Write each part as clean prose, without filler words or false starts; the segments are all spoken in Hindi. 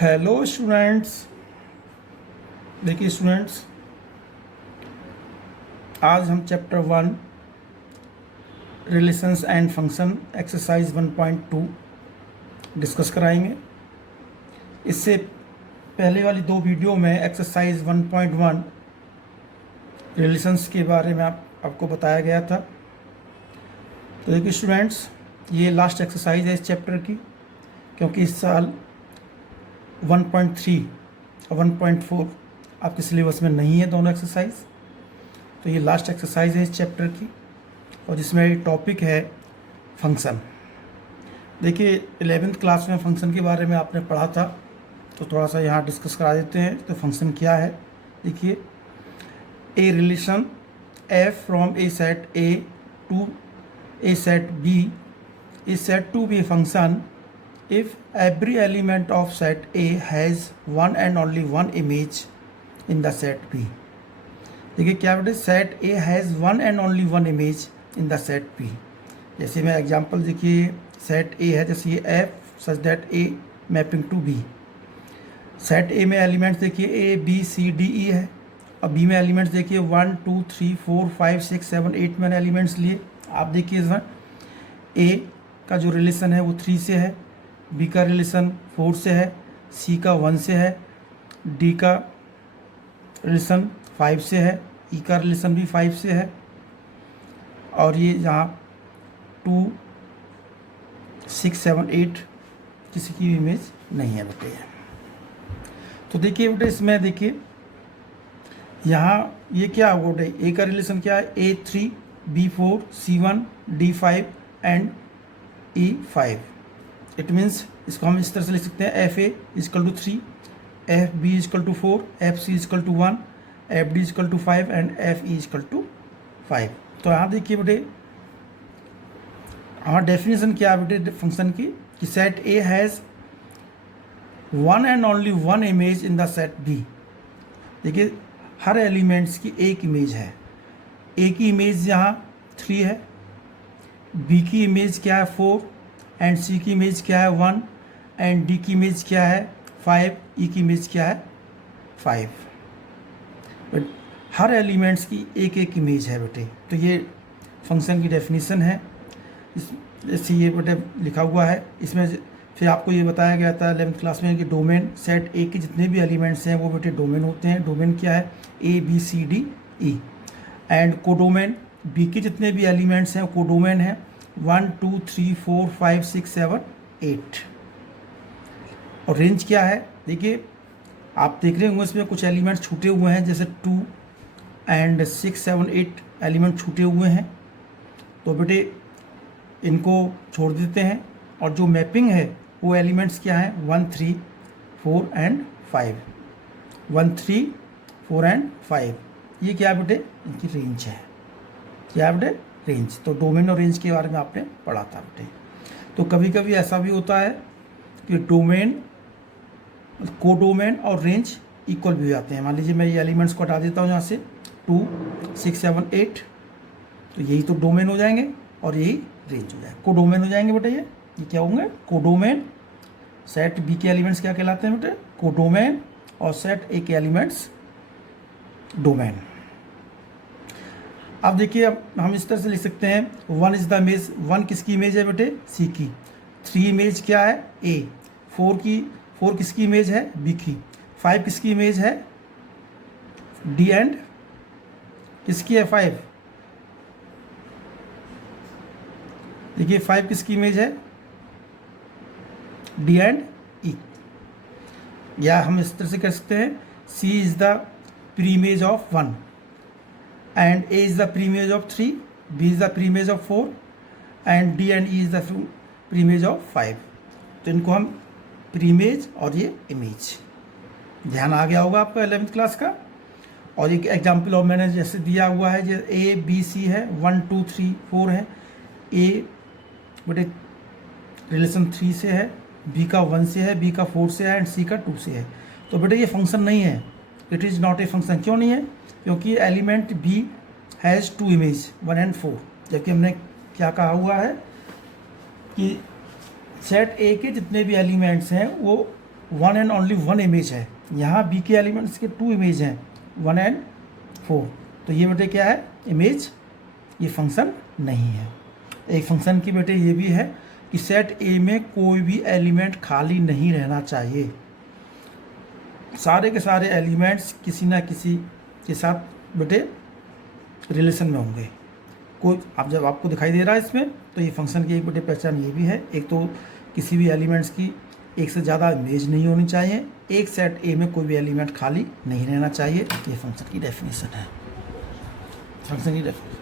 Hello students. देखिए स्टूडेंट्स, आज हम chapter 1 relations and function exercise 1.2 discuss कराएंगे। इससे पहले वाली दो वीडियो में एक्सरसाइज 1.1 रिलेशंस के बारे में आपको बताया गया था। तो देखिए स्टूडेंट्स, ये लास्ट एक्सरसाइज है इस चैप्टर की, क्योंकि इस साल 1.3 और 1.4 आपके सिलेबस में नहीं है दोनों एक्सरसाइज। तो ये लास्ट एक्सरसाइज है इस चैप्टर की, और जिसमें टॉपिक है फंक्शन। देखिए 11th क्लास में फंक्शन के बारे में आपने पढ़ा था, तो थोड़ा सा यहाँ डिस्कस करा देते हैं। तो फंक्शन क्या है, देखिए a relation f from a set A to a set B is said to be A function if every element of set A has one and only one image in the set B। देखिए क्या बेटे, set A has one and only one image in the set B। जैसे मैं एग्जांपल देखिए, सेट A है जैसे ये F such that A mapping to B। Set A में एलिमेंट्स देखिए A B C D E है, और B में एलिमेंट्स देखिए 1 2 3 4 5 6 7 8 मैंने एलिमेंट्स लिए। आप देखिए इसमें A का जो रिलेशन है वो 3 से है, बी का रिलेशन 4 से है, सी का 1 से है, डी का रिलेशन 5 से है, ई का रिलेशन भी 5 से है, और ये यहाँ 2 6 7 8 किसी की भी इमेज नहीं है बेटे। तो देखिए बेटे, इसमें देखिए यहाँ ये क्या होगा बेटे, ए का रिलेशन क्या है, A3 B4 C1 D5 and E5। It means इसको हम इस तरह से लिख सकते हैं, f a is equal to 3, f b is equal to 4, f c is equal to 1, f d is equal to 5 and f e is equal to 5। तो यहाँ देखिए बेटे, हमारा डेफिनेशन क्या है बेटे फंक्शन की, कि set A has one and only one image in the set B. देखिए हर एलिमेंट्स की एक इमेज है। ए की इमेज यहाँ 3 है, बी की इमेज क्या है 4, एंड सी की इमेज क्या है 1, एंड डी की इमेज क्या है 5, ई की इमेज क्या है 5। बट हर एलिमेंट्स की एक एक इमेज है बेटे। तो ये फंक्शन की डेफिनेशन है। जैसे ये बेटे लिखा हुआ है, इसमें फिर आपको ये बताया गया था 11th क्लास में कि डोमेन सेट ए के जितने भी एलिमेंट्स हैं वो बेटे डोमेन होते हैं। डोमेन क्या है, A B C D E, and codomain B के जितने भी एलिमेंट्स हैं कोडोमेन है 1 2 3 4 5 6 7 8। और रेंज क्या है, देखिए आप देख रहे होंगे इसमें कुछ एलिमेंट्स छूटे हुए हैं, जैसे 2 एंड 6 7 8 एलिमेंट छूटे हुए हैं। तो बेटे इनको छोड़ देते हैं, और जो मैपिंग है वो एलिमेंट्स क्या है 1 3 4 एंड 5, 1 3 4 एंड 5। ये क्या बेटे, इनकी रेंज है। क्या है बेटे, रेंज। तो डोमेन और रेंज के बारे में आपने पढ़ा था बेटे। तो कभी कभी ऐसा भी होता है कि डोमेन, कोडोमेन और रेंज इक्वल भी हो जाते हैं। मान लीजिए मैं ये एलिमेंट्स को हटा देता हूँ यहाँ से, 2 6 7 8, तो यही तो डोमेन हो जाएंगे और यही रेंज हो जाएगा, कोडोमेन हो जाएंगे बेटे। ये क्या होंगे, कोडोमेन। सेट बी के एलिमेंट्स क्या कहलाते हैं बेटे, कोडोमेन, और सेट ए के एलिमेंट्स डोमेन। अब देखिए, अब हम इस तरह से लिख सकते हैं, 1 इज द इमेज, 1 किसकी इमेज है बेटे, सी की। 3 इमेज क्या है, ए। 4 किसकी इमेज है, बी की। 5 किसकी इमेज है, डी एंड किसकी है 5। देखिए 5 किसकी इमेज है, डी एंड ई। या हम इस तरह से कह सकते हैं, C is the pre image of 1, and A is the preimage of 3, B is the preimage of 4, and D and E is the preimage of 5। तो इनको हम प्रीमेज और ये इमेज, ध्यान आ गया होगा आपको 11th क्लास का। और एक एग्जांपल और मैंने जैसे दिया हुआ है, जैसे A B C है, 1 2 3 4 है, A बेटे रिलेशन 3 से है, B का 1 से है, B का 4 से है, एंड C का 2 से है। तो बेटे ये फंक्शन नहीं है, it is not a function. क्यों नहीं है, क्योंकि element B has 2 image 1 and 4। जबकि हमने क्या कहा हुआ है कि सेट ए के जितने भी एलिमेंट्स हैं वो one and only one image है, यहाँ बी के एलिमेंट्स के 2 इमेज हैं 1 एंड 4, तो ये बेटे क्या है इमेज, ये फंक्शन नहीं है। एक फंक्शन की बेटे ये भी है कि सेट ए में कोई भी एलिमेंट खाली नहीं रहना चाहिए, सारे के सारे एलिमेंट्स किसी ना किसी के साथ बेटे रिलेशन में होंगे। कोई अब जब आपको दिखाई दे रहा है इसमें, तो ये फंक्शन की एक बेटे पहचान ये भी है, एक तो किसी भी एलिमेंट्स की एक से ज़्यादा इमेज नहीं होनी चाहिए, एक सेट ए में कोई भी एलिमेंट खाली नहीं रहना चाहिए। ये फंक्शन की डेफिनेशन है, फंक्शन की डेफिनेशन।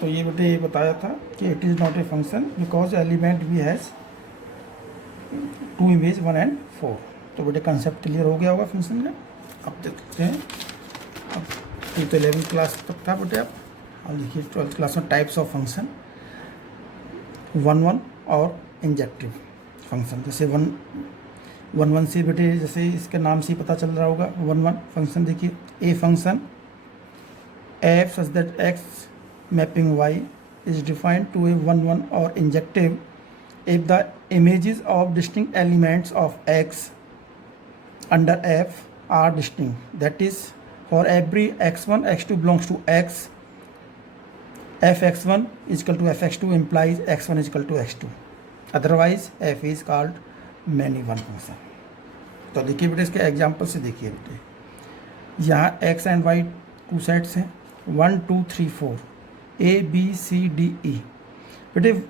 तो ये बेटे ये बताया था कि it is not a function because element भी हैज़ 2 इमेज 1 एंड 4। तो बेटे कंसेप्ट क्लियर हो गया होगा फंक्शन में। अब देखते हैं, अब ये तो 11th क्लास तक था बेटे। अब देखिए 12th क्लास में टाइप्स ऑफ फंक्शन 1 और इंजेक्टिव फंक्शन। जैसे 1 से बेटे जैसे इसके नाम से ही पता चल रहा होगा 1 फंक्शन। देखिए a function f such that x mapping y is defined to a 1 और injective if the images of distinct elements of x under f are distinct, that is for every x1 x2 belongs to x, fx1 is equal to fx2 implies x1 is equal to x2, otherwise f is called many one function। तो देखिए बेटे इसके एग्जाम्पल से देखिए बेटे, यहाँ x एंड y 2 सेट्स हैं 1 2 3 4 a b c d e। बेटे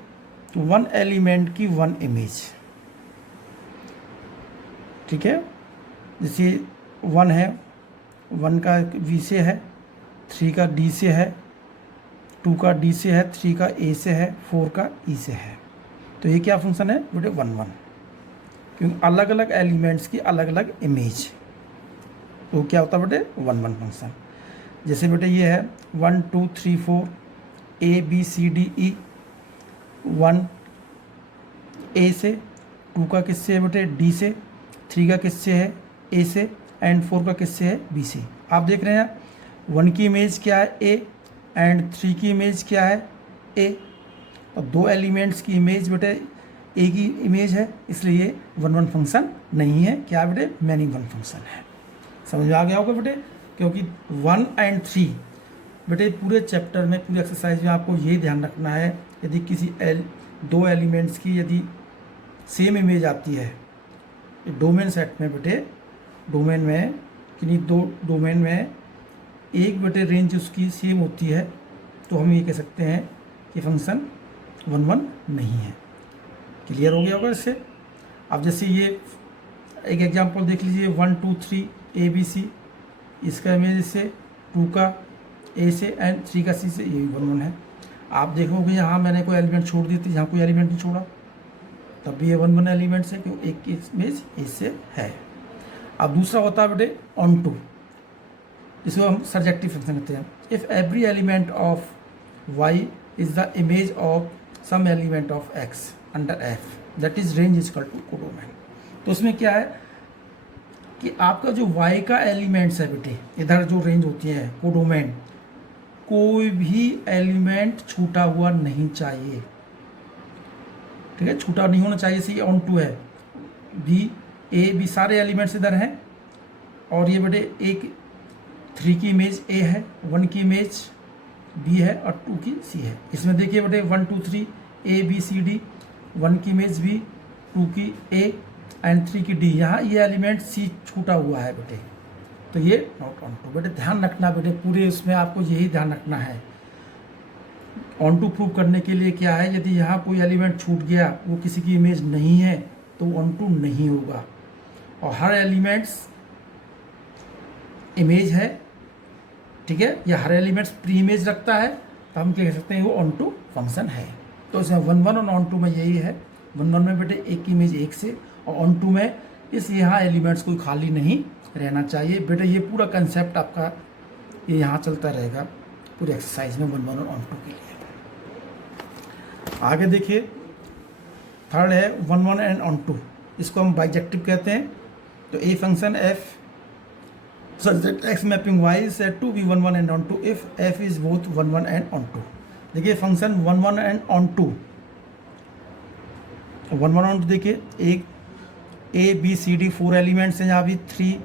1 एलिमेंट की 1 इमेज, ठीक है। जैसे 1 है, 1 का V से है, 3 का D से है, 2 का D से है, 3 का A से है, 4 का E से है। तो ये क्या फंक्शन है बेटे 1 क्योंकि अलग अलग एलिमेंट्स की अलग अलग इमेज, तो क्या होता है बेटे 1 फंक्शन। जैसे बेटे ये है 1 2 3 4 A B C D E, 1 ए से, 2 का किससे है बेटे डी से, 3 का किससे है ए से, एंड 4 का किससे है बी से। आप देख रहे हैं 1 की इमेज क्या है ए एंड 3 की इमेज क्या है ए, और 2 एलिमेंट्स की इमेज बेटे ए की इमेज है, इसलिए 1 फंक्शन नहीं है। क्या बेटे मैनी वन फंक्शन है। समझ में आ गया होगा बेटे, क्योंकि 1 एंड 3 बेटे पूरे चैप्टर में पूरी एक्सरसाइज में आपको ये ध्यान रखना है, यदि किसी 2 एलिमेंट्स की यदि सेम इमेज आती है डोमेन सेट में बेटे, डोमेन में किन्हीं 2 डोमेन में एक बेटे रेंज उसकी सेम होती है, तो हम ये कह सकते हैं कि फंक्शन 1 नहीं है। क्लियर हो गया होगा इससे। अब जैसे ये एक एग्जांपल देख लीजिए 1 2 3 ए बी सी, इसका इमेज से 2 का ए से एंड 3 का सी से, ये 1 है। आप देखोगे यहाँ मैंने कोई एलिमेंट छोड़ दी थी, यहाँ कोई एलिमेंट नहीं छोड़ा, तब भी ये 1 एलिमेंट्स है, क्योंकि एक की इमेज इससे है। अब दूसरा होता है बेटे ऑन टू, इसको हम सर्जेक्टिव फंक्शन कहते हैं। If every element of Y is the image of some element of X under f, that is range is equal to codomain. तो उसमें क्या है कि आपका जो वाई का एलिमेंट्स है बेटे, इधर जो रेंज होती है कोडोमेन, कोई भी एलिमेंट छूटा हुआ नहीं चाहिए, ठीक है, छूटा नहीं होना चाहिए। से ये ऑन टू है, बी ए बी सारे एलिमेंट्स इधर हैं, और ये बेटे एक 3 की इमेज ए है, 1 की इमेज बी है और 2 की सी है। इसमें देखिए बेटे 1 2 3 ए बी सी डी, 1 की इमेज बी, 2 की ए एंड 3 की डी। यहाँ ये एलिमेंट सी छूटा हुआ है बेटे, तो ये नॉट ऑन टू। बेटे ध्यान रखना बेटे, पूरे उसमें आपको यही ध्यान रखना है। ऑन टू प्रूव करने के लिए क्या है, यदि यहाँ कोई एलिमेंट छूट गया, वो किसी की इमेज नहीं है, तो ऑन टू नहीं होगा। और हर एलिमेंट्स इमेज है, ठीक है, या हर एलिमेंट्स प्री इमेज रखता है, तो हम कह सकते हैं वो ऑन टू फंक्शन है। तो इसमें 1 और ऑन टू में यही है। 1 में बेटे एक की इमेज एक से, और ऑन टू में इस यहाँ एलिमेंट्स कोई खाली नहीं रहना चाहिए। बेटे ये पूरा कंसेप्ट आपका ये यहाँ चलता रहेगा पूरी एक्सरसाइज में 1 और ऑन टू के लिए। आगे देखिए थर्ड है 1 एंड ऑन टू, इसको हम बाइजेक्टिव कहते हैं। तो ए function F such that x mapping y is said to be 1 and on 2 if f is both 1 and on 2। देखिए function 1 and on 2 one one onto देखिए, एक A B C D 4 elements हैं, यहाँ भी 3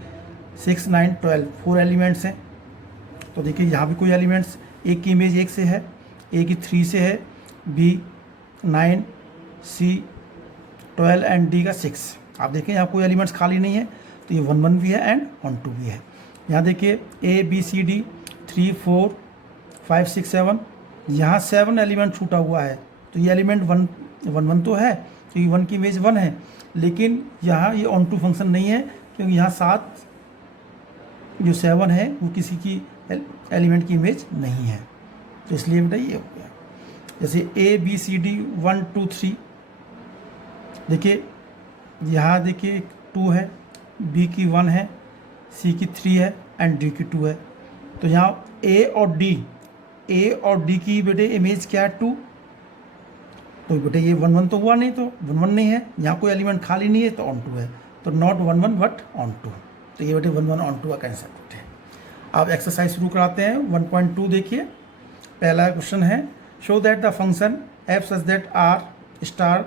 6 9 12 4 एलिमेंट्स हैं। तो देखिए यहाँ भी कोई एलिमेंट्स, एक की इमेज 1 से है, ए की 3 से है, बी 9, सी 12 एंड डी का 6। आप देखें यहाँ कोई एलिमेंट्स खाली नहीं है, तो ये 1 1 भी है एंड 1 2 भी है। यहाँ देखिए ए बी सी डी 3 4 5 6 7, यहाँ 7 एलिमेंट छूटा हुआ है। तो ये एलिमेंट 1 1 तो है, क्योंकि 1 की इमेज 1 है, लेकिन यहाँ ये ऑन टू फंक्शन नहीं है, क्योंकि यहाँ 7 जो 7 है वो किसी की एलिमेंट की इमेज नहीं है। तो इसलिए बेटा ये हो गया। जैसे ए बी सी डी 1 2 3, देखिए यहाँ देखिए 2 है, बी की 1 है, सी की 3 है एंड डी की 2 है। तो यहाँ ए और डी की बेटे इमेज क्या है 2। तो बेटे ये 1 1 तो हुआ नहीं, तो 1 1 नहीं है, यहाँ कोई एलिमेंट खाली नहीं है, तो ऑन 2 है। तो नॉट 1 1 बट ऑन 2। तो ये बेटे 1 1 ऑन 2 का कंसेप्ट है। अब एक्सरसाइज शुरू कराते हैं। 1.2 देखिए, पहला क्वेश्चन है, show that the function f such that R star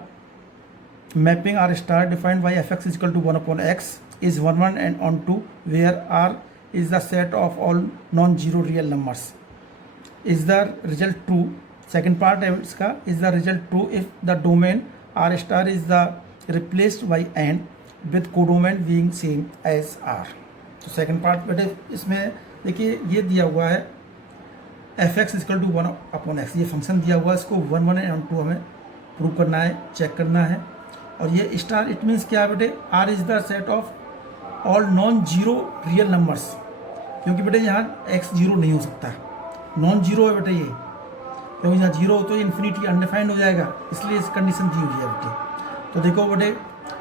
mapping R star defined by f x is equal to 1 upon x is 1 1 and on 2 where R is the set of all non zero real numbers. Is the result true. Second part है इसका, is the result true if the domain R star is the replaced by N with codomain being same as are. तो सेकेंड पार्ट बेटे इसमें देखिए ये दिया हुआ है f x is equal to 1 upon x, ये फंक्शन दिया हुआ है, इसको 1 1 एंड 2 हमें प्रूव करना है, चेक करना है। और ये स्टार इट मीन्स क्या है बेटे, R is the set of all non zero real numbers, क्योंकि बेटे यहाँ एक्स जीरो नहीं हो सकता, नॉन जीरो है बेटे ये, क्योंकि यहाँ जीरो हो तो इन्फिनिटी अनडिफाइंड हो जाएगा, इसलिए इस कंडीशन दी हुई है बेटे। तो देखो बेटे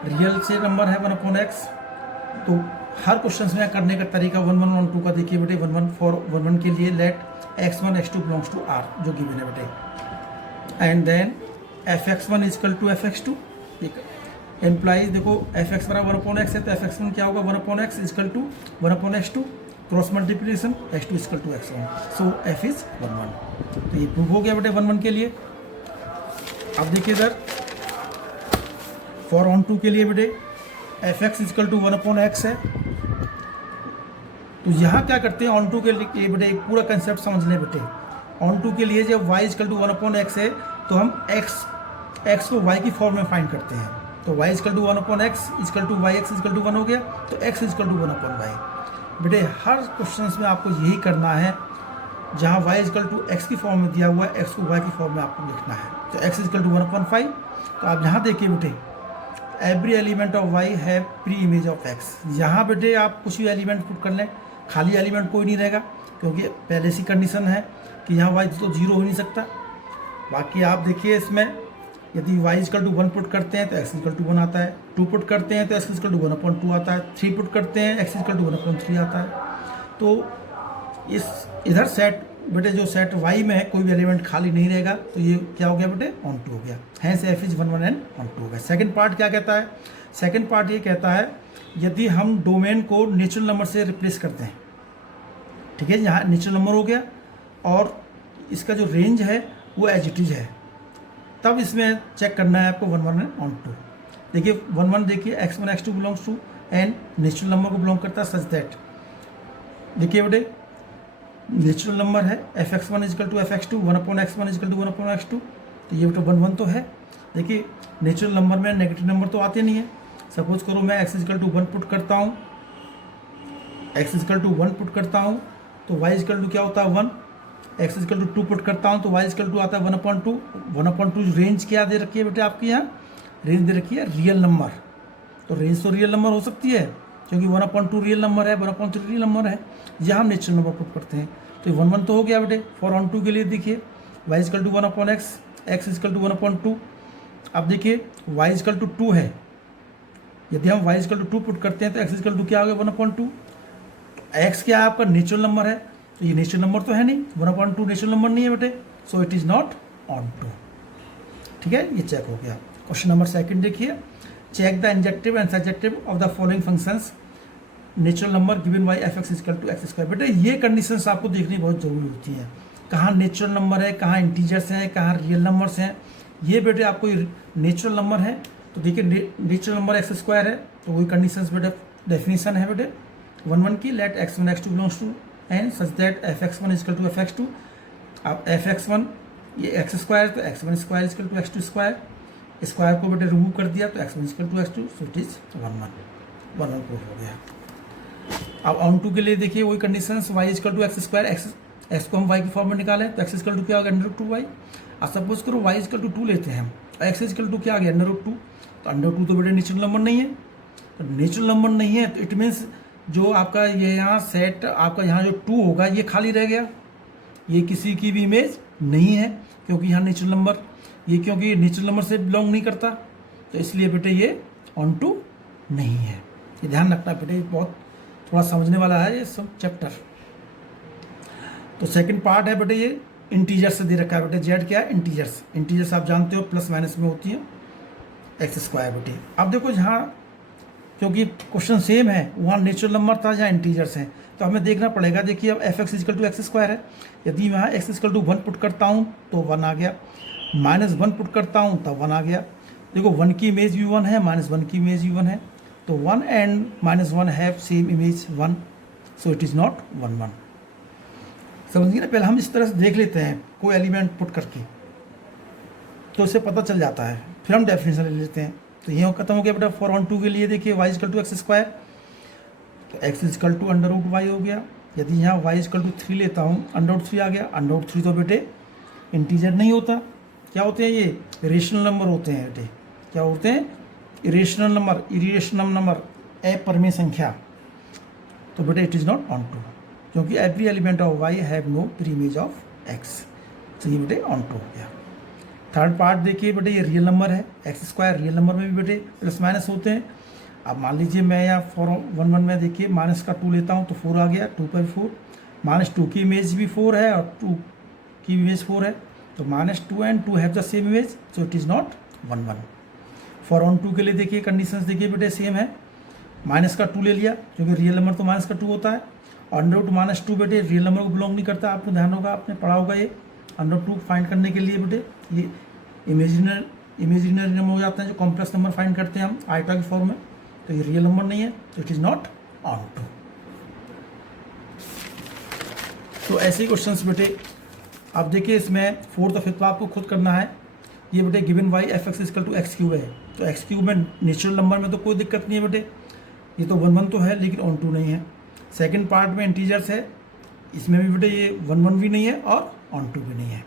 रियल से नंबर है 1 अपॉन एक्स, तो हर क्वेश्चन में करने का तरीका 1 1 1 2 का देखिए बेटे। 1 1 फॉर 1 1 के लिए let x1 x2 belongs to r जो गिवन है बेटे, and then fx1 is equal to fx2। ठीक है, एम्प्लाइज देखो fx बराबर 1 अपॉन एक्स है, तो fx1 क्या होगा 1 upon x is equal to 1 upon x2, cross multiplication x2 is equal to x1, so f is 1 1। तो ये प्रूव हो गया बेटे 1 1 के लिए। अब देखिए इधर फॉर ऑन 2 के लिए बेटे fx is equal to 1 upon x है, तो यहाँ क्या करते हैं ऑन 2 के लिए बेटे, एक पूरा कंसेप्ट समझ लें बेटे। ऑन 2 के लिए जब y is equal to 1 upon x है, तो हम x को y की फॉर्म में फाइंड करते हैं। तो y is equal to 1 upon x is equal to y x is equal to 1 हो गया, तो x is equal to 1 upon y. बेटे हर क्वेश्चन में आपको यही करना है, जहाँ y इजकल टू एक्स की फॉर्म में दिया हुआ है, x को y की फॉर्म में आपको लिखना है। तो x इजकल टू 1 अपॉन 5। तो आप यहाँ देखिए बेटे एवरी एलिमेंट ऑफ y है प्री इमेज ऑफ x। यहाँ बेटे आप कुछ भी एलिमेंट पुट कर लें, खाली एलिमेंट कोई नहीं रहेगा, क्योंकि पहले से कंडीशन है कि यहाँ y तो जीरो हो नहीं सकता। बाकी आप देखिए इसमें यदि y इजकल टू 1 पुट करते हैं तो x इजकल टू 1 आता है, 2 पुट करते हैं तो x इजकल टू 1 अपॉन 2 आता है, 3 पुट करते हैं x इजकल टू 1 अपॉन 3 आता है। तो इस इधर सेट बेटे जो सेट y में है कोई भी एलिमेंट खाली नहीं रहेगा, तो ये क्या हो गया बेटे ऑन 2 हो गया, hence f is 1 1 and on 2 हो गया। सेकेंड पार्ट क्या कहता है, सेकेंड पार्ट ये कहता है यदि हम डोमेन को नेचुरल नंबर से रिप्लेस करते हैं, ठीक है, यहाँ नेचुरल नंबर हो गया और इसका जो रेंज है वो एज इट इज है, तब इसमें चेक करना है आपको 1 1 एंड ऑन 2। देखिए 1 1 देखिए x1 x2 belongs to N, natural number को बिलोंग करता है सच दैट, देखिए बेटे नेचुरल नंबर है fx1 is equal to fx2, 1 upon x1 is equal to 1 upon x2, तो ये बेटा 1 1 तो है। देखिए नेचुरल नंबर में नेगेटिव नंबर तो आते नहीं है। सपोज करो मैं x इजकल टू 1 पुट करता हूँ, x इजकल टू 1 पुट करता हूँ तो y इजकल टू क्या होता है 1, x इजकल टू 2 पुट करता हूँ तो y इजकल टू आता है 1 अपॉन 2। 1 अपॉन 2 रेंज क्या दे रखी है बेटे आपकी, यहाँ रेंज दे रखी है रियल नंबर, तो रेंज तो रियल नंबर हो सकती है क्योंकि 1 अपॉन 2 रियल नंबर है, 1 अपॉन 3 रियल नंबर है, यहाँ हम नेचुरल नंबर पुट करते हैं, तो 1 1 तो हो गया बेटे। फॉर ऑन 2 के लिए देखिए y is equal to 1 upon x, x is equal to 1 upon 2। अब देखिए y इजकल टू 2 है, यदि हम y इजकल टू 2 पुट करते हैं तो x इजकल टू क्या हो गया 1 अपॉन 2। x क्या है आपका नेचुरल नंबर है, तो ये नेचुरल नंबर तो है नहीं, 1 अपॉन 2 नेचुरल नंबर नहीं है बेटे, so it is not on 2। ठीक है, ये चेक हो गया। क्वेश्चन नंबर सेकंड देखिए, check the injective and subjective of the following functions natural number given by f x is equal to x square. बेटे ये कंडीशंस आपको देखनी बहुत ज़रूरी होती है, कहाँ नेचुरल नंबर है, कहाँ इंटीजर्स हैं, कहाँ रियल नंबर्स हैं। ये बेटे आपको नेचुरल नंबर है तो देखिए नेचुरल नंबर एक्स स्क्वायर है, तो वही कंडीशंस बेटे डेफिनेशन है बेटे 1 की, let x1 x2 belongs to n such that fx1 is equal to fx2। अब fx1 ये एक्स स्क्वायर, तो x1 square is equal to x2 square, square को बेटे रिमूव कर दिया तो x1 is equal to x2, so it is 1 proof हो गया। अब ऑन टू के लिए देखिए वही conditions, y is equal to x square, x को हम y की फॉर्म में निकालें तो x इजकल टू क्या होगा √2y। अब सपोज करो y इजकल टू 2 लेते हैं हम, x इजकल टू क्या आ गया √2, तो √2 तो बेटे नेचुरल नंबर नहीं है, तो नेचुरल नंबर नहीं है तो इट मीन्स जो आपका ये यहाँ सेट आपका यहाँ जो 2 होगा ये खाली रह गया, ये किसी की भी इमेज नहीं है क्योंकि यहाँ नेचुरल नंबर, ये क्योंकि नेचुरल नंबर से बिलोंग नहीं करता, तो इसलिए बेटे ये ऑन टू नहीं है। ये ध्यान रखना बेटे, ये बहुत थोड़ा समझने वाला है ये सब चैप्टर। तो सेकंड पार्ट है बेटे ये इंटीजर्स से दे रखा है बेटे, जेड क्या है इंटीजर्स, इंटीजर्स आप जानते हो प्लस माइनस में होती है एक्स स्क्वायर बेटे। अब देखो जहाँ क्योंकि क्वेश्चन सेम है, वहाँ नेचुरल नंबर था जहाँ इंटीजर्स हैं, तो हमें देखना पड़ेगा। देखिए अब f x is equal to x square है, यदि यहाँ एक्स इजकल टू 1 पुट करता हूँ तो 1 आ गया, -1 पुट करता हूँ तब 1 आ गया। देखो 1 की इमेज भी 1 है, -1 की इमेज भी 1 है, तो 1 and -1 have same image 1, so it is not 1 1। समझिए ना, पहले हम इस तरह से देख लेते हैं कोई एलिमेंट पुट करके, तो उससे पता चल जाता है, फिर हम डेफिनेशन ले लेते हैं। तो ये खत्म हो गया बेटा। फॉर ऑन टू के लिए देखिए y is equal to x square, तो x इजकल टू √y हो गया। यदि यहाँ y इजकल टू 3 लेता हूँ, √3 आ गया। √3 तो बेटे इंटीजर नहीं होता, क्या होते हैं ये रेशनल नंबर होते हैं बेटे, क्या होते हैं इरेशनल नंबर, इरेशनल नंबर अपरिमेय संख्या, तो बेटे it is not onto, क्योंकि every element of y have no pre image of x, तो ये बेटे ऑन टू हो गया। थर्ड पार्ट देखिए बेटे, ये रियल नंबर है, एक्स स्क्वायर रियल नंबर में भी बेटे प्लस माइनस होते हैं। अब मान लीजिए मैं यहाँ 4 1 में देखिए माइनस का 2 लेता हूँ तो 4 आ गया, 2/4, -2 की इमेज भी 4 है और 2 की इमेज 4 है, तो -2 and 2 have the same image, so it is not 1 1। For onto के लिए देखिए कंडीशंस देखिए बेटे सेम है, माइनस का 2 ले लिया क्योंकि रियल नंबर तो माइनस का 2 होता है, √-2 बेटे रियल नंबर को बिलोंग नहीं करता, आपको ध्यान होगा आपने पढ़ा होगा ये। √2 फाइंड करने के लिए बेटे ये इमेजिनरी नंबर हो जाते हैं, जो कॉम्प्लेक्स नंबर फाइंड करते हैं हम आइटा की फॉर्म में, तो ये रियल नंबर नहीं है, तो it is not onto. तो ऐसे ही क्वेश्चंस बेटे आप देखिए, इसमें फोर्थ और फिफ्थ आपको खुद करना है। ये बेटे given y f x is equal to x³ है, तो x³ में नेचुरल नंबर में तो कोई दिक्कत नहीं है बेटे, ये तो 1 1 तो है लेकिन ऑन टू नहीं है। सेकेंड पार्ट में इंटीजर्स है, इसमें भी बेटे ये 1 1 भी नहीं है और ऑन टू भी नहीं है,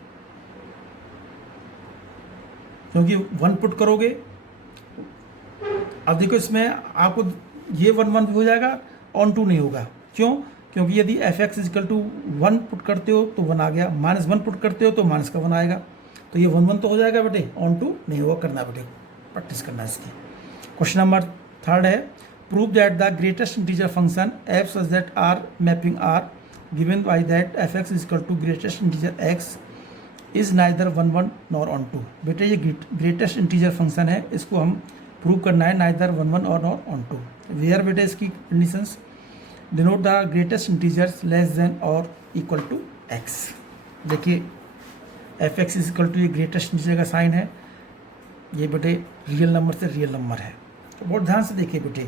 क्योंकि 1 पुट करोगे। अब देखो इसमें आपको ये 1 1 भी हो जाएगा, ऑन टू नहीं होगा, क्यों? क्योंकि यदि f x is equal to 1 put करते हो तो 1 आ गया, -1 पुट करते हो तो माइनस का 1 आएगा, तो ये 1 1 तो हो जाएगा बेटे, ऑन टू नहीं होगा। करना बेटे, प्रैक्टिस करना है इसकी। क्वेश्चन नंबर 3 है, prove that the greatest integer function f such that R mapping R given by that f x is equal to greatest integer x is neither 1 1 nor onto. बेटे ये ग्रेटेस्ट इंटीजर फंक्शन है, इसको हम प्रूव करना है नाइदर 1 1 और नॉर ऑन टू। वेयर बेटे इसकी conditions, denote the greatest integers less than और इक्वल टू एक्स। देखिए f x is equal to ये ग्रेटेस्ट इंटीजर का साइन है, ये बेटे रियल नंबर से रियल नंबर है, तो बहुत ध्यान से देखिए बेटे।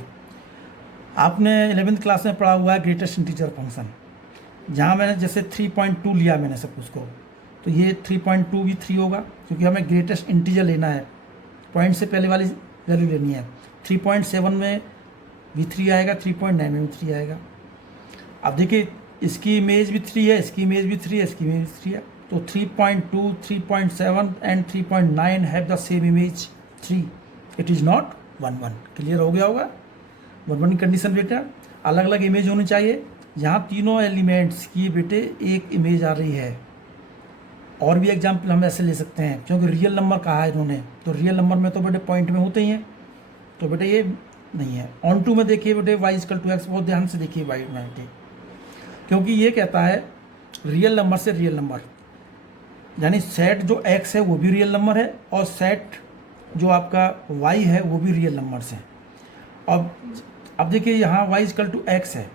आपने 11th क्लास में पढ़ा हुआ है ग्रेटेस्ट इंटीजर फंक्शन, जहाँ मैंने जैसे 3.2 लिया मैंने सपोज को, तो ये 3.2 भी 3 होगा, क्योंकि हमें ग्रेटेस्ट इंटीजर लेना है, पॉइंट से पहले वाली वैल्यू लेनी है। 3.7 में भी 3 आएगा, 3.9 में भी 3 आएगा। अब देखिए इसकी इमेज भी 3 है, इसकी इमेज भी 3 है, इसकी इमेज भी 3 है, तो 3.2, 3.7 and 3.9 have the same image 3, it is not 1 1। Clear हो गया होगा? 1 1 की कंडीशन बेटा अलग अलग इमेज होनी चाहिए, यहाँ तीनों एलिमेंट्स की बेटे एक इमेज आ रही है। और भी एग्जाम्पल हम ऐसे ले सकते हैं, क्योंकि रियल नंबर कहा है इन्होंने, तो रियल नंबर में तो बेटे पॉइंट में होते ही हैं, तो बेटे ये नहीं है। ऑन टू में देखिए बेटे y इजकल टू एक्स, बहुत ध्यान से देखिए y में बेटे, क्योंकि ये कहता है रियल नंबर से रियल नंबर, यानी सेट जो x है वो भी रियल नंबर है और सेट जो आपका y है वो भी रियल नंबर से। अब देखिए यहाँ y इजकल टू एक्स है,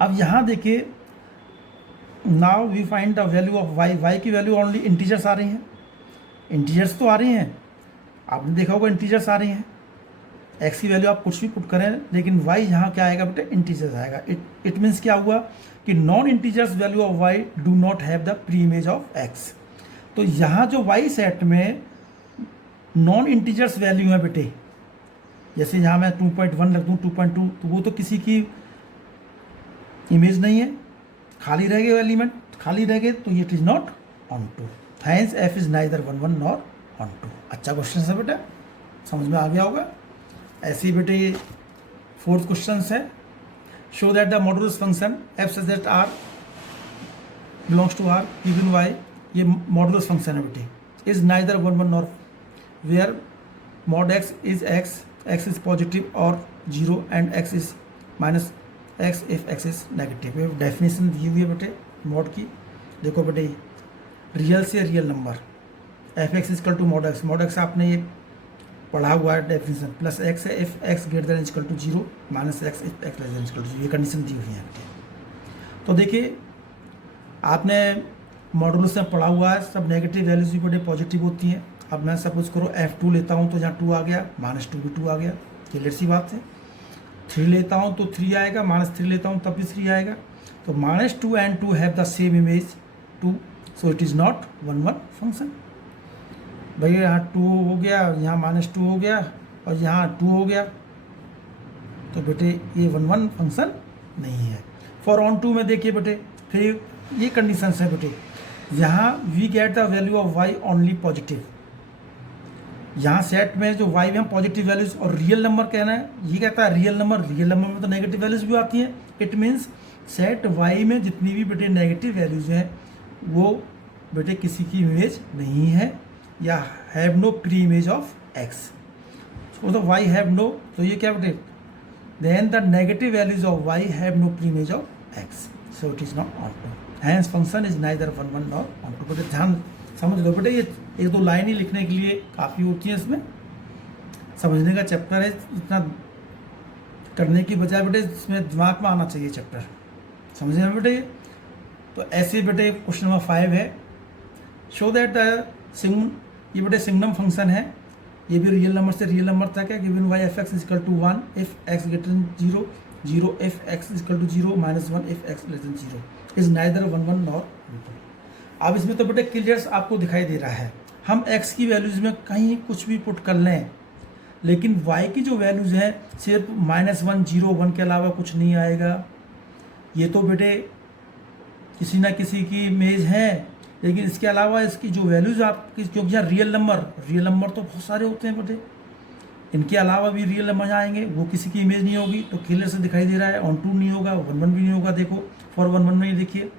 अब यहाँ देखिए now we find the value of y, y की वैल्यू ओनली इंटीजर्स आ रही हैं, इंटीजर्स तो आ रही हैं। आपने देखा होगा इंटीजर्स आ रही हैं, एक्स की वैल्यू आप कुछ भी पुट करें, लेकिन वाई यहाँ क्या आएगा बेटे, इंटीजर्स आएगा। इट मीन्स क्या हुआ कि non integers value of why do not have the pre image of x. तो यहाँ जो वाई सेट में नॉन इंटीजर्स वैल्यू है बेटे, जैसे यहाँ मैं 2.1 रख दूँ, 2.2, तो वो तो किसी की इमेज नहीं है, खाली रह गए एलिमेंट, खाली रह गए, तो it is not onto. Hence f is neither 1 1 nor onto. अच्छा क्वेश्चन है बेटा, समझ में आ गया होगा। ऐसे ही बेटे ये फोर्थ क्वेश्चन है, show that the modulus function f such that R belongs to R given y, ये मॉडुलस फंक्शन है बेटे, is neither 1 1 nor where mod x is x is positive or 0 and x is minus x if x is negative। ये डेफिनेशन दी हुई है बेटे मॉड की। देखो बेटे, रियल से real number f x is equal to mod x आपने ये पढ़ा हुआ है डेफिनेशन, प्लस एक्स है if x greater than is equal to 0 minus x if x less than is equal to 0, ये कंडीशन दी हुई है बेटे। तो देखिए आपने मॉडुलस में पढ़ा हुआ है, सब नेगेटिव वैल्यूज भी बड़े पॉजिटिव होती हैं। अब मैं सपोज करो F2 लेता हूँ तो यहाँ 2 आ गया, -2 भी 2 आ गया, क्लियर सी बात है। 3 लेता हूँ तो 3 आएगा, -3 लेता हूँ तब भी 3 आएगा। तो -2 and 2 have the same image 2, so it is not 1 1 function. भैया यहाँ 2 हो गया, यहाँ -2 हो गया और यहाँ 2 हो गया, तो बेटे ये 1 1 फंक्शन नहीं है। फॉर ऑन टू में देखिए बेटे, फिर ये कंडीशन है बेटे, यहाँ we get the value of y only positive. यहाँ सेट में जो वाई में हम पॉजिटिव वैल्यूज और रियल नंबर कहना है, ये कहता है रियल नंबर में तो नेगेटिव वैल्यूज भी आती हैं। इट मीन्स सेट वाई में जितनी भी बेटे नेगेटिव वैल्यूज हैं वो बेटे किसी की इमेज नहीं है, या have no pre image of x. तो वाई हैव नो, तो ये क्या बेटे, then the negative values of y have no pre image of x, so it is not onto. Hence function is neither 1 1 nor onto. बेटे ध्यान समझ लो बेटे, ये 1 2 लाइन ही लिखने के लिए काफ़ी होती है, इसमें समझने का चैप्टर है, इतना करने की बजाय बेटे इसमें दिमाग में आना चाहिए चैप्टर, समझे में बेटे। तो ऐसे बेटे क्वेश्चन नंबर 5 है, शो दैट सिंग, ये बेटे सिंगनम फंक्शन है, ये भी रियल नंबर से रियल नंबर तक है। Given y f x is equal to 1 if x greater than 0, 0 if x is equal to 0, -1 if x less than 0, is neither 1 1 nor 1 2। अब इसमें तो बेटे क्लियर आपको दिखाई दे रहा है, हम x की वैल्यूज़ में कहीं कुछ भी पुट कर लें, लेकिन y की जो वैल्यूज़ हैं सिर्फ -1 0 1 के अलावा कुछ नहीं आएगा। ये तो बेटे किसी ना किसी की इमेज है, लेकिन इसके अलावा इसकी जो वैल्यूज़ आपकी, क्योंकि यहाँ रियल नंबर तो बहुत सारे होते हैं बेटे, इनके अलावा भी रियल नंबर आएंगे, वो किसी की इमेज नहीं होगी। तो क्लियर से दिखाई दे रहा है, ऑन टू नहीं होगा, 1 1 भी नहीं होगा। देखो फॉर 1 1 में ही देखिए,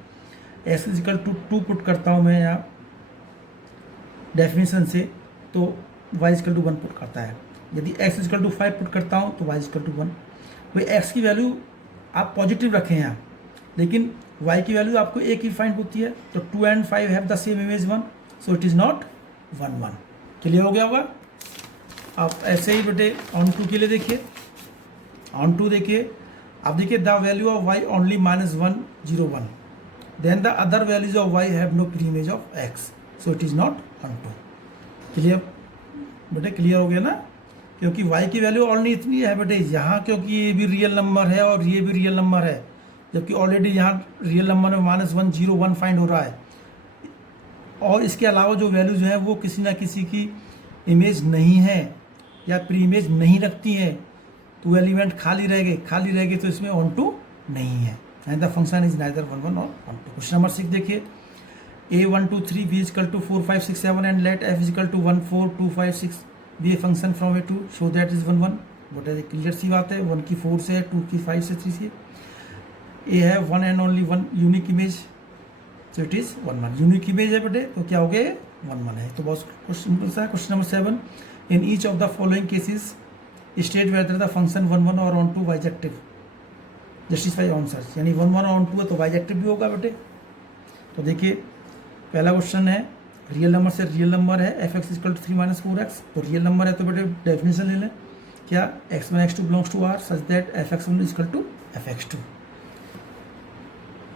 एक्स इजिकल टू 2 पुट करता हूँ मैं यहाँ डेफिनेशन से, तो वाई इजिकल टू 1 पुट करता है। यदि एक्स इजिकल टू 5 पुट करता हूँ तो वाई इजिकल टू 1। भाई एक्स की वैल्यू आप पॉजिटिव रखें यहाँ, लेकिन वाई की वैल्यू आपको एक ही फाइंड होती है, तो 2 and 5 have the same image 1, so it is not 1 1। Clear हो गया होगा। आप ऐसे ही बेटे ऑन टू के लिए देखिए, ऑन टू देखिए, आप देखिए the value of y only -1 0 1, then the other values of y have no pre image of x, so it is not on to। Clear बेटे, क्लियर हो गया ना, क्योंकि y की वैल्यू ऑलरेडी इतनी है बेटे यहाँ, क्योंकि ये भी रियल नंबर है और ये भी रियल नंबर है, जबकि ऑलरेडी यहाँ रियल नंबर में -1 0 1 फाइंड हो रहा है, और इसके अलावा जो वैल्यूज हैं वो किसी ना किसी की इमेज नहीं है या प्री इमेज नहीं रखती हैं, तो एलिमेंट खाली रह गए, तो इसमें ऑन टू नहीं है, and the function is neither 1 1 और 1 2। क्वेश्चन नंबर 6 देखिए, a1 2 3 b equal to 4 5 6 7 and let f equal to 1 4 2 5 6 B A function from a2, show that is 1 1। बेटा क्लियर सी बात है, 1 की 4 से है, 2 की 5 से 3 से। ए है 1 and only 1 unique image, so it is 1 1। Unique image है बेटे, तो क्या हो गया 1 1 है। तो बहुत क्वेश्चन सा है। Question number 7, in each of the following cases state whether the function 1 1 और onto bijective justify answer, यानी 1 1 ऑन टू है तो बाइजेक्टिव भी होगा बेटे। तो देखिए पहला क्वेश्चन है, रियल नंबर से रियल नंबर है, f x is equal to 3 - 4x, तो रियल नंबर है तो बेटे डेफिनेशन ले लें, क्या x1 x2 belongs to r such that f x 1 equal to f x 2,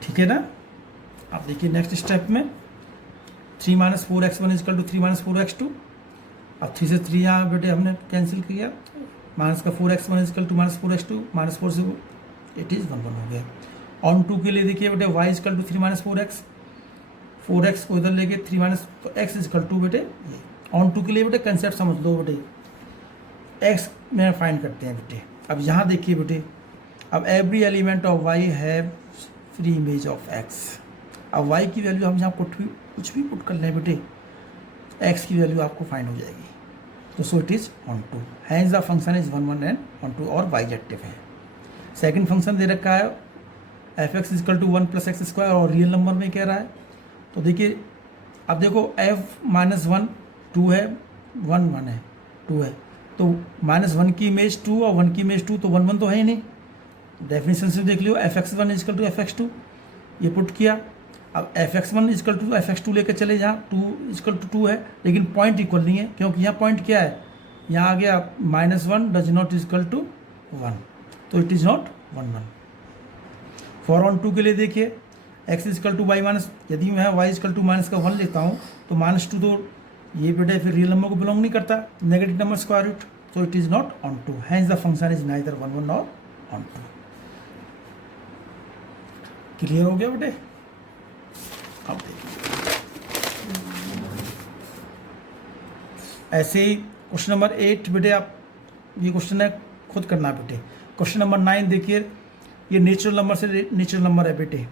ठीक है ना। अब देखिए नेक्स्ट स्टेप में 3 - 4x1 इजकल टू 3 - 4x2, अब 3 से 3 यहाँ बेटे हमने कैंसिल किया, माइनस का 4x1 is equal to minus 4x2 minus 4 से इट इज़ 1 1 हो गया। ऑन टू के लिए देखिए बेटे y is equal to 3 minus 4x, 4x को इधर लेके 3 माइनस, तो x इजकल टू बेटे ये। ऑन टू के लिए बेटे कंसेप्ट समझ लो बेटे, x में फाइंड करते हैं बेटे। अब यहाँ देखिए बेटे, अब every element of y have free image of x। अब y की वैल्यू हम यहाँ कुछ भी पुट कर लें बेटे, x की वैल्यू आपको फाइंड हो जाएगी। तो so it is onto, hence the function is 1 1 and onto और बाइजेक्टिव है। सेकंड फंक्शन दे रखा है f(x) equal to 1 plus x square और रियल नंबर में कह रहा है। तो देखिए अब देखो f माइनस 1 2 है, 1 1 है, 2 है, तो माइनस 1 की इमेज 2 और 1 की इमेज 2, तो 1 1 तो है ही नहीं। डेफिनेशन से देख लियो f(x1) इजकल टू f(x2), ये पुट किया। अब f(x1) इजकल टू f(x2) लेकर चले, जहाँ 2 इजकल टू 2 है, लेकिन पॉइंट इक्वल नहीं है, क्योंकि यहाँ पॉइंट क्या है, यहाँ आ गया -1 डज नॉट इजकल टू 1, तो it is not 1 1। For onto के लिए देखिए x is equal to y minus, यदि मैं y इजकल टू माइनस का 1 लेता हूँ तो -2 तो ये बेटे फिर रियल नंबर को बिलोंग नहीं करता, नेगेटिव नंबर स्क्वायर रूट, तो it is not onto, hence the function is neither 1 1 और ऑन टू। क्लियर हो गया बेटे? अब देखिए ऐसे ही क्वेश्चन नंबर 8 बेटे, आप ये क्वेश्चन है खुद करना बेटे। क्वेश्चन नंबर 9 देखिए, ये नेचुरल नंबर से नेचुरल नंबर है बेटे,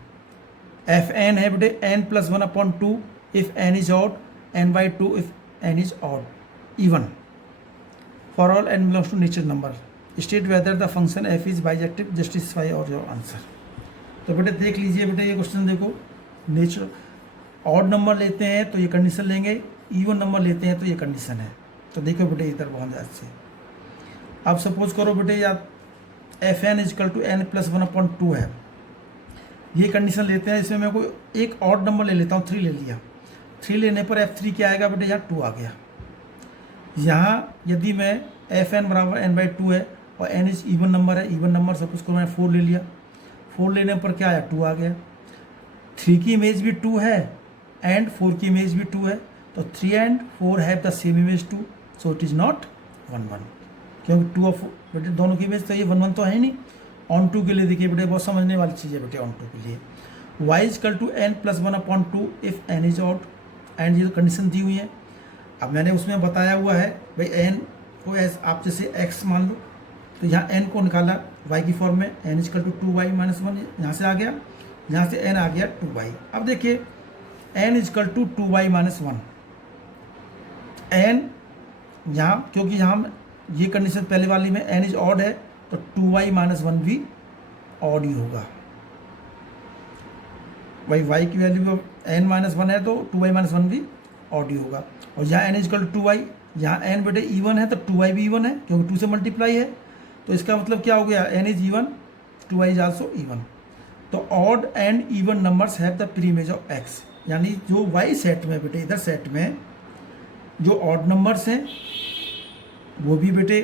एफ एन है बेटे, n plus 1/2 if n is odd, n/2 if n is odd even, for all n belongs to natural number, state whether the function f is bijective, justify और योर आंसर। तो बेटे देख लीजिए बेटे, ये क्वेश्चन देखो, नेचुरल ऑड नंबर लेते हैं तो ये कंडीशन लेंगे, इवन नंबर लेते हैं तो ये कंडीशन है। तो देखो बेटे इधर बहुत ज़्यादा से, अब सपोज करो बेटे या f n equal to n plus 1/2 है, ये कंडीशन लेते हैं। इसमें मैं कोई एक ऑड नंबर ले लेता हूँ, 3 ले लिया, 3 लेने पर f3 क्या आएगा बेटे, यहाँ 2 आ गया। यहाँ यदि मैं एफ एन बराबर n/2 है और n इज इवन नंबर है, इवन नंबर सपोज करो मैं 4 ले लिया, 4 लेने पर क्या आया, 2 आ गया। 3 की इमेज भी 2 है एंड 4 की इमेज भी 2 है, तो 3 and 4 have the same image 2, so it is not 1 1, क्योंकि 2 और 4 बेटे दोनों की इमेज तो ये 1 1 तो है ही नहीं। ऑन टू के लिए देखिए बेटे, बहुत समझने वाली चीज़ है बेटे। ऑन टू के लिए y is equal to n plus 1/2 if n is odd, and ये कंडीशन दी हुई है। अब मैंने उसमें बताया हुआ है भाई n को एज आप जैसे x मान लो, तो यहाँ n को निकाला y की फॉर्म में, n equal to 2y minus 1 यहाँ से आ गया, यहाँ से n आ गया 2y। अब देखिए n equal to 2y minus 1, n यहाँ क्योंकि यहाँ ये कंडीशन पहले वाली में n इज ऑड है, तो 2y माइनस 1 भी ऑड ही होगा। भाई y की वैल्यू n माइनस 1 है तो 2y माइनस 1 भी ऑड ही होगा। और यहाँ n इजकल टू 2y, यहाँ n बेटे इवन है तो 2y भी इवन है, क्योंकि 2 से मल्टीप्लाई है, तो इसका मतलब क्या हो गया, n is even, 2y is also even. तो odd and even numbers have the pre image of x, यानी जो y सेट में बेटे, इधर सेट में जो ऑड नंबर्स हैं वो भी बेटे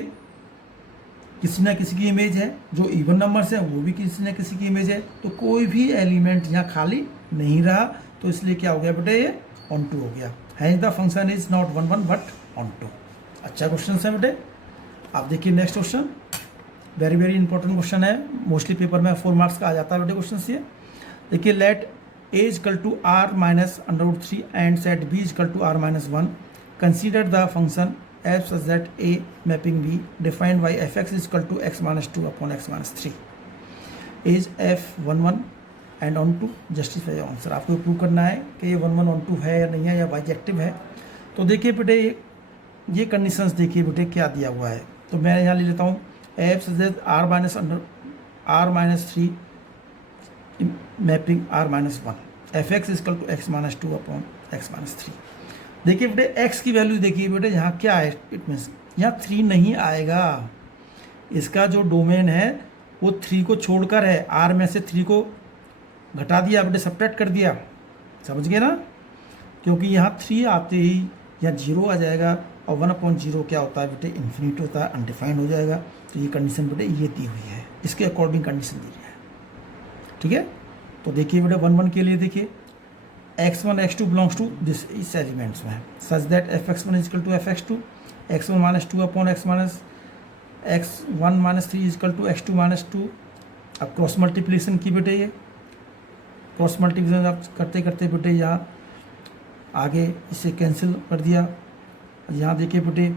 किसी ना किसी की इमेज है, जो इवन नंबर्स हैं वो भी किसी ना किसी की इमेज है, तो कोई भी एलिमेंट यहाँ खाली नहीं रहा, तो इसलिए क्या हो गया बेटे, ये ऑन टू हो गया। Hence the function is not 1 1 but onto. अच्छा क्वेश्चन है बेटे। आप देखिए next question, very very important question है, मोस्टली पेपर में 4 मार्क्स का आ जाता है बेटे क्वेश्चन ये। देखिए let a equal to r minus √3 and set b equal to r minus 1, consider the function f such that a mapping b defined by fx is equal to x minus 2 upon x minus 3 is f 1 1 and on 2, justify your answer। आपको प्रूव करना है कि ये 1 1 on 2 है या नहीं है, या बाइजेक्टिव है। तो देखिए बेटे ये कंडीशंस देखिए बेटे क्या दिया हुआ है, तो मैं यहाँ ले लेता हूँ f such that r minus 3 mapping r minus 1 fx is equal to x minus 2 upon x minus 3। देखिए बेटे x की वैल्यू देखिए बेटे, यहाँ क्या है, इट मीन्स यहाँ 3 नहीं आएगा, इसका जो डोमेन है वो 3 को छोड़कर है, r में से 3 को घटा दिया बेटे, सब्ट्रैक्ट कर दिया, समझ गए ना, क्योंकि यहाँ 3 आते ही यहाँ 0 आ जाएगा, और 1/0 क्या होता है बेटे, इन्फिनिट होता है, अनडिफाइंड हो जाएगा। तो ये कंडीशन बेटे ये दी हुई है, इसके अकॉर्डिंग कंडीशन दी है, ठीक है। तो देखिए बेटे 1 1 के लिए देखिए x1 x2 belongs to this इस एलिमेंट्स में, such that fx1 is equal to fx2, x1 minus 2 upon x1 minus 3 is equal to x2 minus 2। अब क्रॉस मल्टीप्लिकेशन की बेटे, ये क्रॉस मल्टीप्लिकेशन आप करते करते बेटे यहाँ आगे इसे कैंसिल कर दिया। यहाँ देखिए बेटे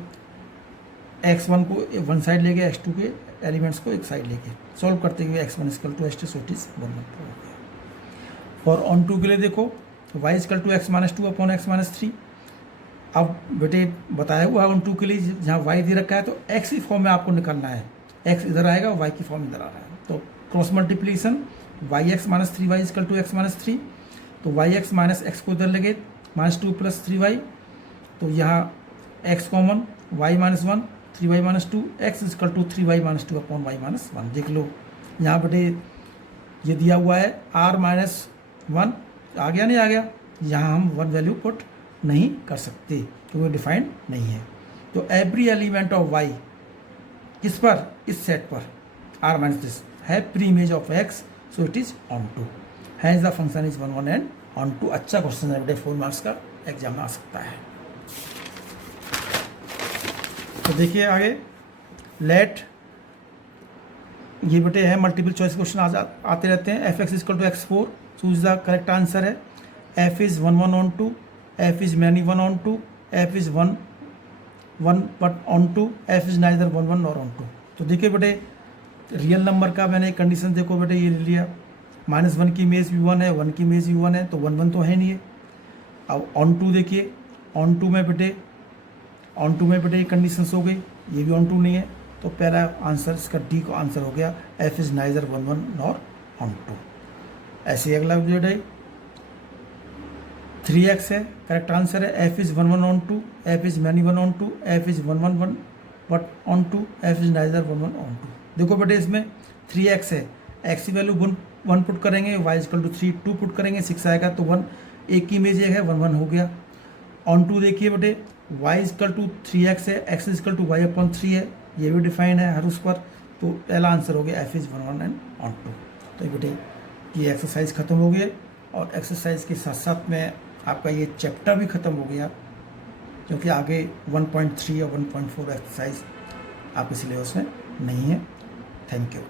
x1 को वन साइड लेके x2 के एलिमेंट्स को एक साइड लेके सॉल्व करते हुए x1 equal to x2 so it is 1 हो गया। और ऑन टू के लिए देखो y equal to x minus 2 upon x minus 3। अब बेटे बताया हुआ है ऑन टू के लिए जहाँ y दे रखा है तो x की फॉर्म में आपको निकालना है, x इधर आएगा y की फॉर्म इधर आ रहा है। तो cross multiplication yx minus 3y equal to x minus 3, तो yx माइनस x को इधर लगे माइनस 2 प्लस 3y, तो यहाँ x common y minus 1 3y minus 2 x equal to 3y minus 2 upon y minus 1। देख लो यहाँ बेटे ये दिया हुआ है r माइनस 1, आ गया नहीं आ गया, यहाँ हम 1 वैल्यू पुट नहीं कर सकते क्योंकि डिफाइंड नहीं है। तो एवरी एलिमेंट ऑफ y किस पर, इस सेट पर r माइनस दिस है pre image of x, so it is onto, hence the function is 1 1 and onto. अच्छा क्वेश्चन है बेटे, 4 मार्क्स का एग्जाम में आ सकता है। तो देखिए आगे लेट, ये बेटे है मल्टीपल चॉइस क्वेश्चन आते रहते हैं। F x equal to x4, choose the correct answer है। F is 1 1 onto, f is many 1 onto, f is 1 1 but onto, f is neither 1 1 और ऑन टू। तो देखिए बेटे रियल नंबर का मैंने कंडीशन देखो बेटे ये ले लिया, -1 की इमेज भी 1 है, 1 की इमेज भी 1 है, तो 1 1 तो है नहीं है। अब ऑन टू देखिए, ऑन टू में बेटे ये कंडीशंस हो गई, ये भी ऑन टू नहीं है, तो पहला आंसर इसका डी का आंसर हो गया, f is neither 1 1 nor onto. ऐसे ही अगला जो है 3x है, करेक्ट आंसर है। F is 1 1 onto, f is many 1 onto, f is 1 1 1 but onto, f is neither 1 1 onto. देखो बेटे इसमें 3x है, x की वैल्यू 1 पुट करेंगे, y इक्वल टू 3 2 पुट करेंगे, 6 आएगा, तो 1 एक की इमेज एक है, 1 1 हो गया। ऑन टू देखिए बेटे y इक्वल टू 3x है, x equal to y upon 3 है, ये भी डिफाइन है हर उस पर, तो पहला आंसर हो गया f is 1 1 and onto. तो बेटे ये एक्सरसाइज ख़त्म हो गई, और एक्सरसाइज के साथ साथ में आपका ये चैप्टर भी ख़त्म हो गया, क्योंकि आगे 1.3 और 1.4 एक्सरसाइज आपके सिलेबस में नहीं है। Thank you.